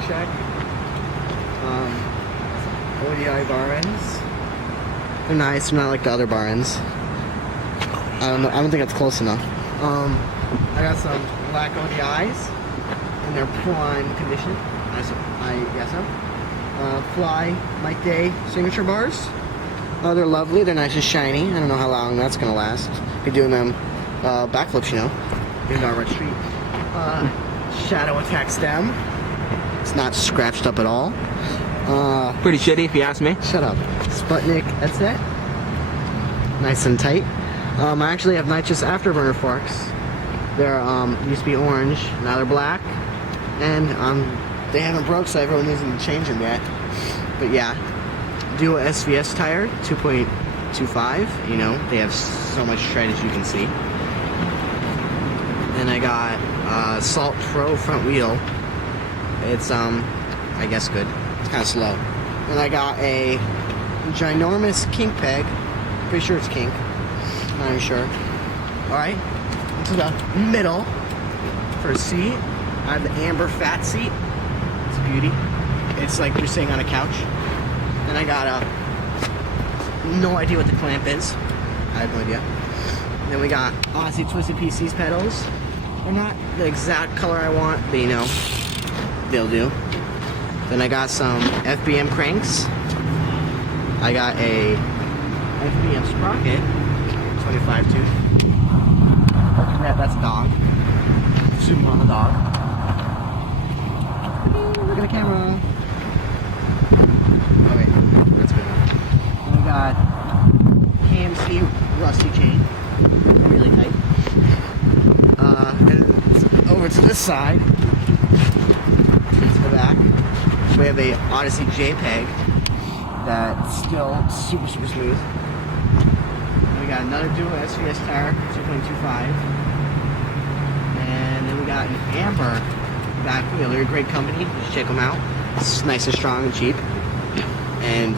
Shake Shack. ODI bar ends. They're nice. They're not like the other bar ends. I don't know. I don't think that's close enough. I got some black ODIs, and they're prime condition. I guess so. Fly Mike Day signature bars. Oh, they're lovely. They're nice and shiny. I don't know how long that's gonna last. Be doing them backflips, you know, in our red street. Shadow Attack stem. It's not scratched up at all. Pretty shitty if you ask me. Shut up. Sputnik headset. Nice and tight. I actually have nitrous afterburner forks. They're used to be orange, now they're black, and they haven't broke, so everyone isn't changing yet. But yeah, dual SVS tire, 2.25. You know, they have so much tread as you can see. Then I got Salt Pro front wheel. It's I guess good. It's kind of slow. Then I got a ginormous kink peg. Pretty sure it's kink. Not even sure. Alright, into the middle for a seat. I have the amber fat seat. It's a beauty. It's like you're sitting on a couch. Then I got no idea what the clamp is. I have no idea. Then we got Aussie Twisted PCs pedals. They're not the exact color I want, but you know, they'll do. Then I got some FBM cranks. I got a FBM sprocket, 25 tooth. That's a dog. Zoom on the dog. Look at the camera. Oh wait, that's good. And we got KMC rusty chain, really tight. And over to this side, to the back, we have a Odyssey JPEG that's still super smooth. And we got another dual SVS tire, 2.25. And then we got an Amber back wheel. They're a great company. Just check them out. It's nice and strong and cheap. And